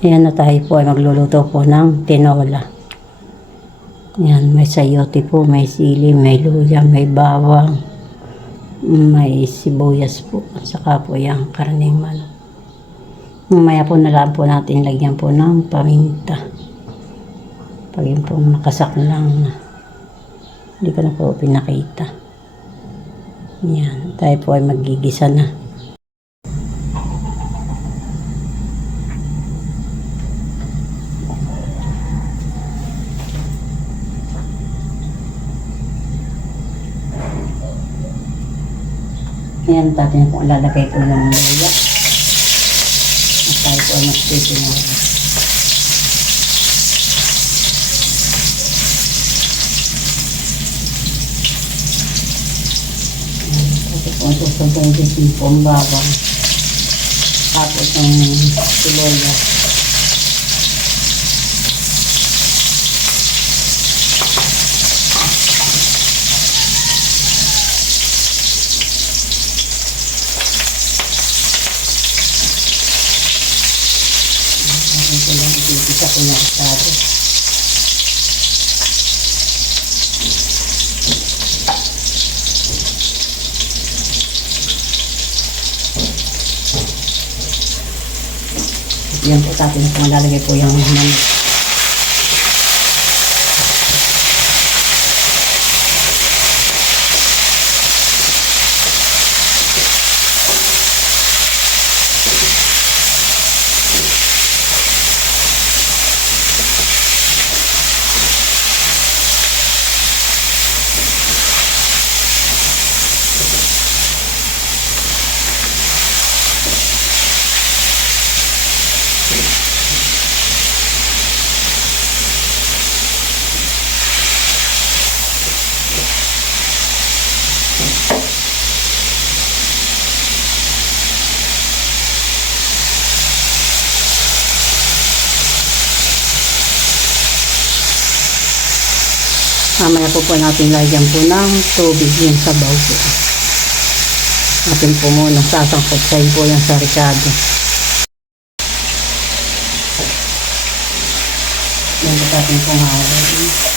Ayan na, tayo po ay magluluto po ng tinola. Ayan, may sayote po, may sili, may luya, may bawang, may sibuyas po, at saka po yung karneng manok. Mamaya po nalaan po natin lagyan po ng paminta. Pag yun po nakasaklang na. Hindi ko na po pinakita. Ayan, tayo po ay magigisa na. Ayan, natin po lalagay po ng luya. At tayo po ay magtitinola. Ito po ang susubong din po ang bawang. Tapos ang sibuyas. Ito lang, isa ko na asado. Yan po natin kung malalagay po yung manok. Mamaya po natin lagyan po ng tubig yung sabaw po. Natin po muna sasangkotsahin po yung sarikado. Yan po natin po mahalagin.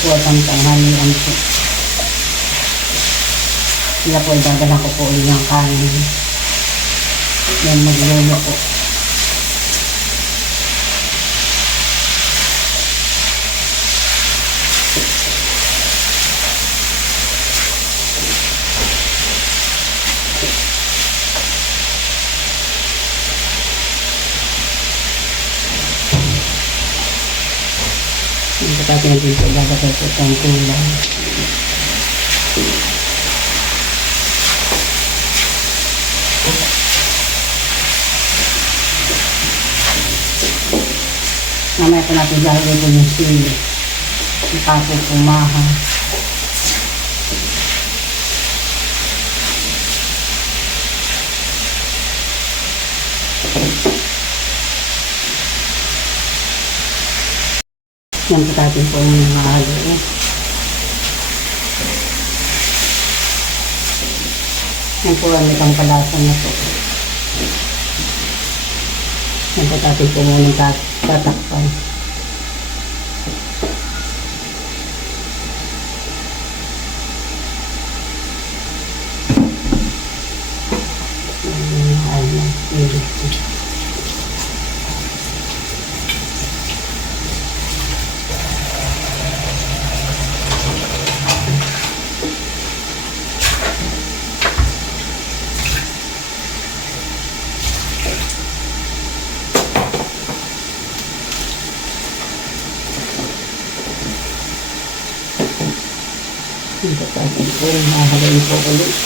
Huwag ang tanghalian po. Sila po idadala ko po ulit ng kanin. Yan, magluluto po. Ito natin dito, lalagay po itong tulang. Mamaya po natin lalagay po yung sili. Nakapupumahan. Yan po natin po yung mga halo. Yan po ang itong palasa na po. Yan po natin po muna tatakpan. Dito natin po, mahalain po ulit.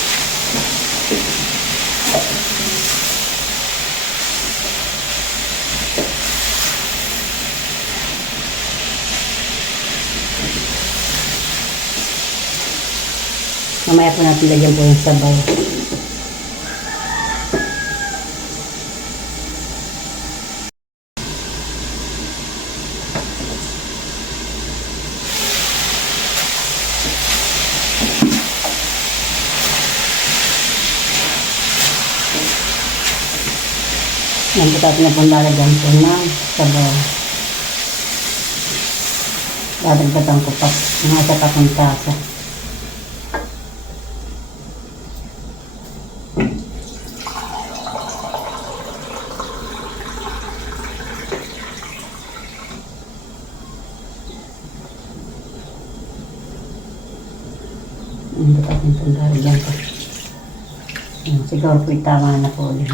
Mamaya po natin lagyan po yung sabaw. Yan po natin na po lalagyan po ng sabaw. Dadagdagan ko pa mga sapatong tasa. Hindi pa rin itong lalagyan ko. Siguro po tama na po ulit.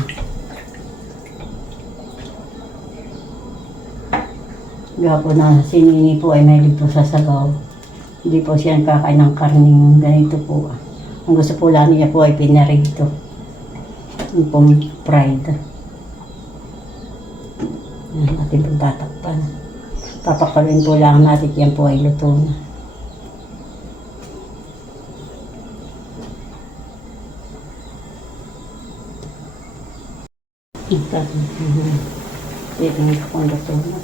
Gawa po na sinini po ay mahilig po sa sabaw. Hindi po siya kakain ng karning ganito po. Ang gusto po lang niya po ay pinarito. Yung pong fried. Yan, natin pong tatakpan. Papakuloyin po lang natin yan po ay luto na. Tingnan ko kung luto na.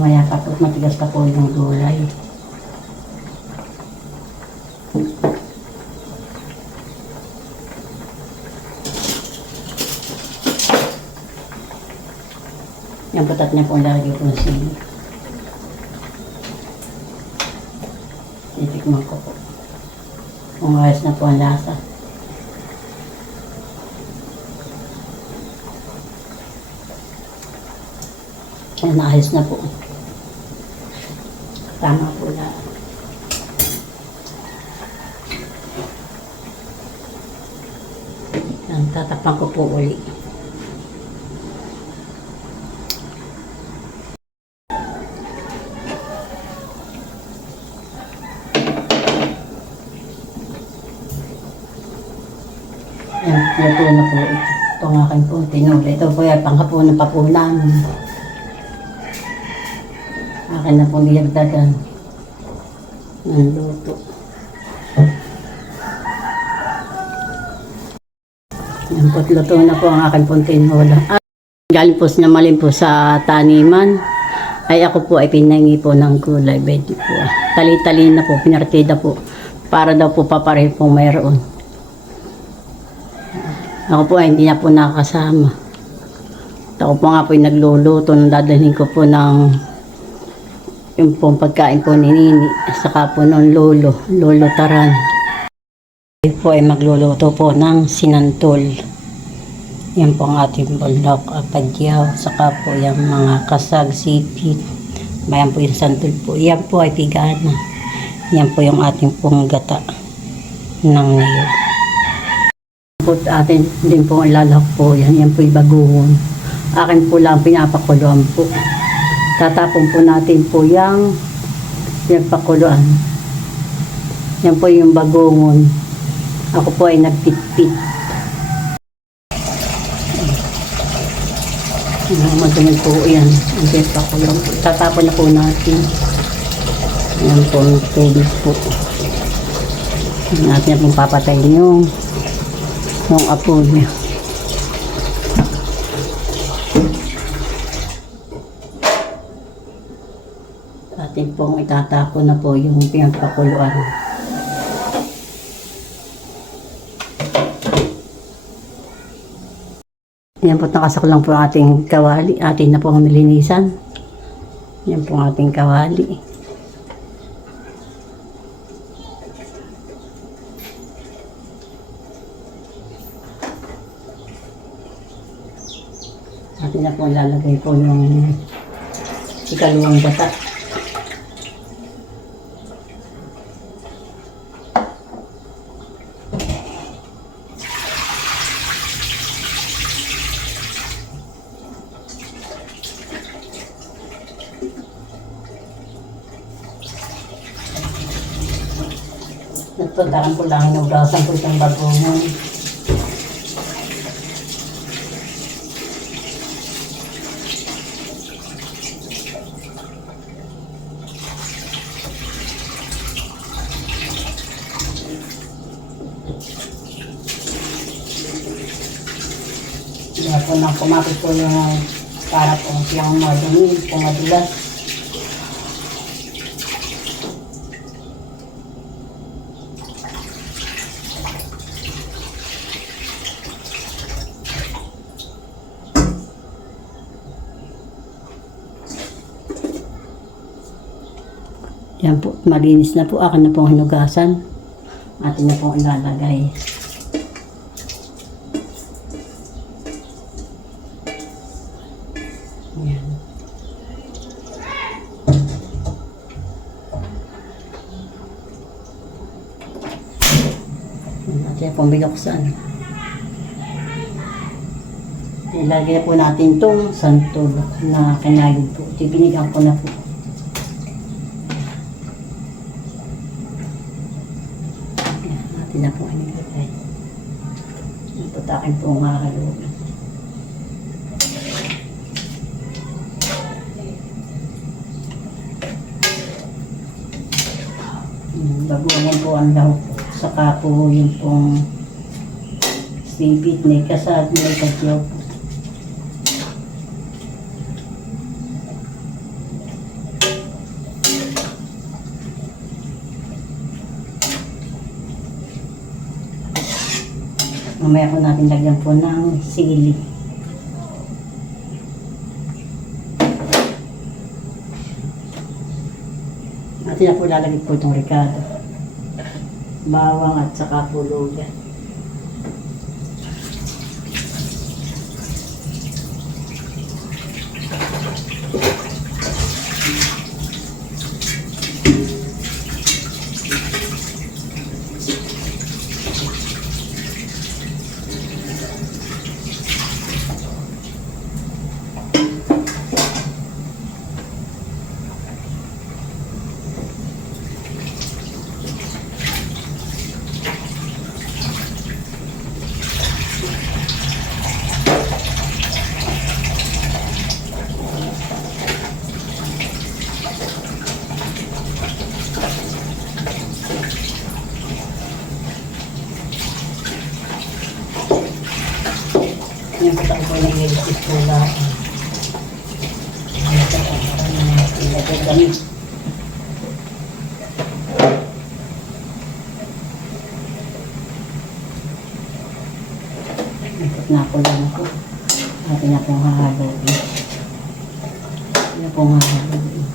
Maya pa po, matigas pa po yung gulay. Yung patat niya po lagi po sili. Titikman ko po. Kung ayos na po ang lasa. Ay, naayos na po. Tama po na. Tatakpan ko po ulit. Yan, luto na po ito. Ito ang aking po tinuli. Ito po ay panghapunan pa po namin. Akin na pong ilagdagan ng luto. Yan po, luto na po ang aking pong tinola. At galing po sinamalim po sa taniman. Ay ako po ay pinangi po ng gulay. Pwede po. Tali-tali na po, pinartida po. Para daw po papareho pong mayroon. Ako po ay hindi na po nakakasama. Ako po nga po ay nagluluto. Dadalhin ko po ng yung pong pagkain po ni Nini, saka po ng lolo taran. Ito po ay magluluto po ng sinantol. Yan po ang ating bulok, padyaw, saka po yung mga kasag, sipit. Mayan po yung santol po. Yan po ay pigana. Yan po yung ating pong gata ng niyog. Po atin din po ang lalak po. Yan po yung bagoong. Akin po lang pinapakuluan po. Tatapon po natin po yung pakuluan. Yan po yung bagongon. Ako po ay nagpitpit. Madumi po yan. Ang pakuluan po. Tatapon na po natin. Yan po yung tubig po. Natin na pong papatayin yung apo niya. Atin pong itatapon na po yung pinagpakuluan. Yan po, nakasak lang po ating kawali. Atin na po ang nilinisan. Yan po ang ating kawali. Atin na po lalagay po yung ikalawang gata. Nagpuntahan ko lang, inubrasan ko itong bagongon. Kaya po nang kumapit po yung para po siyang madumi, kung madulas. Yan po, malinis na po. Akin na pong hinugasan. Atin na pong ilalagay. Yan. Atin na pong binuksan. Ilagay po natin itong santol na kinayod po. Tibinigan ko na po. Natin na po inilagay. Ito takin po mahaluin. Baguhan po ang lahok. Saka po yung pong sipit, may kasad, may kadyaw po. Mamaya po natin lagyan po ng sili. Natin na po lalagyan po itong ricado. Bawang at saka po luya. Yung patang ko na ilisip ko lang. Ilagay kami. Ikot na ako lang ako. Natin na pong hahaluin. Natin na pong hahaluin.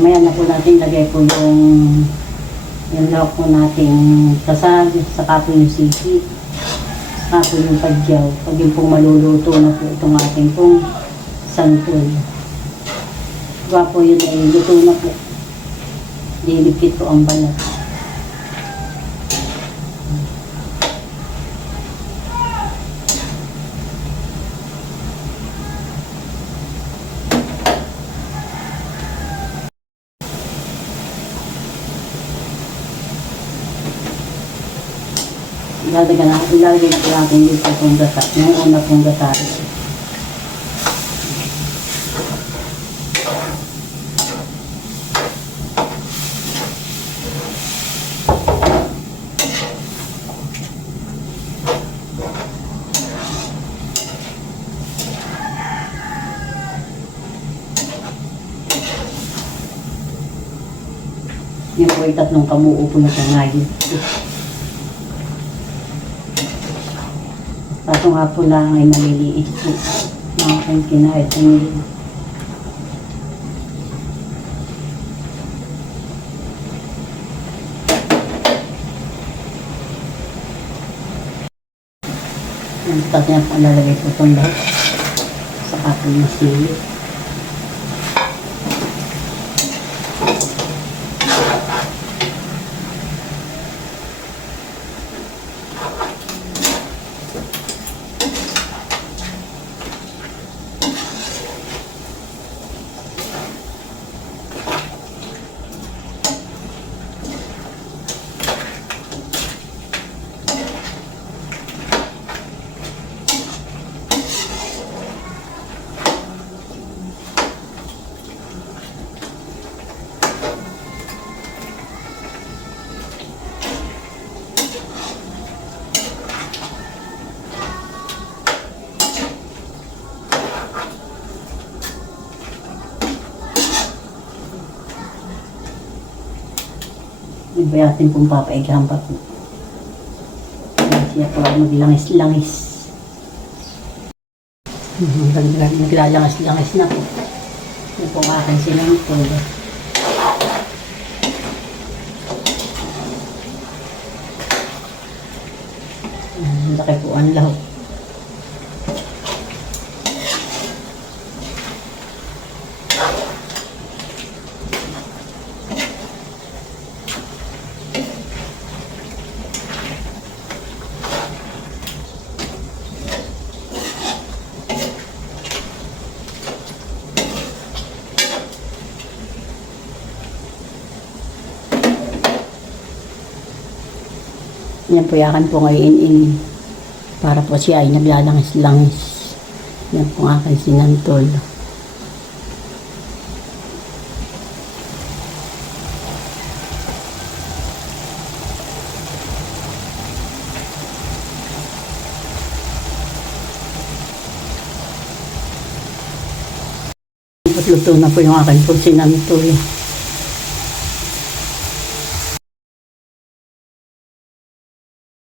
Mamaya na po natin lagay po yung lahok po natin kasal, saka po yung sisi, saka po yung padyaw. Pag yung pong maluluto na po itong ating pong santol. Diba po yun ay luto na po. Diligpit po ang balat. Ilalagay na po natin dito itong gata, yung una pong gata. Yan po ay tatlong kabuo po na tangayin. Kaso nga po lang ay maliliit po. Mga aking kinahit ang nililiit. Tapos yan po lalagay po itong lahat. Saka po yung sili. Yung bayatin pong papaigahan pa po. Kaya siya po ay maglangis-langis. Naglalangas-langis na po. Yung pong akin sinangtol. Laki po ang lahok. Yan po yakan po ngayon para po siya ay naglalangis-langis. Yan po ang aking sinantol. Luto na po yung aking po sinantol.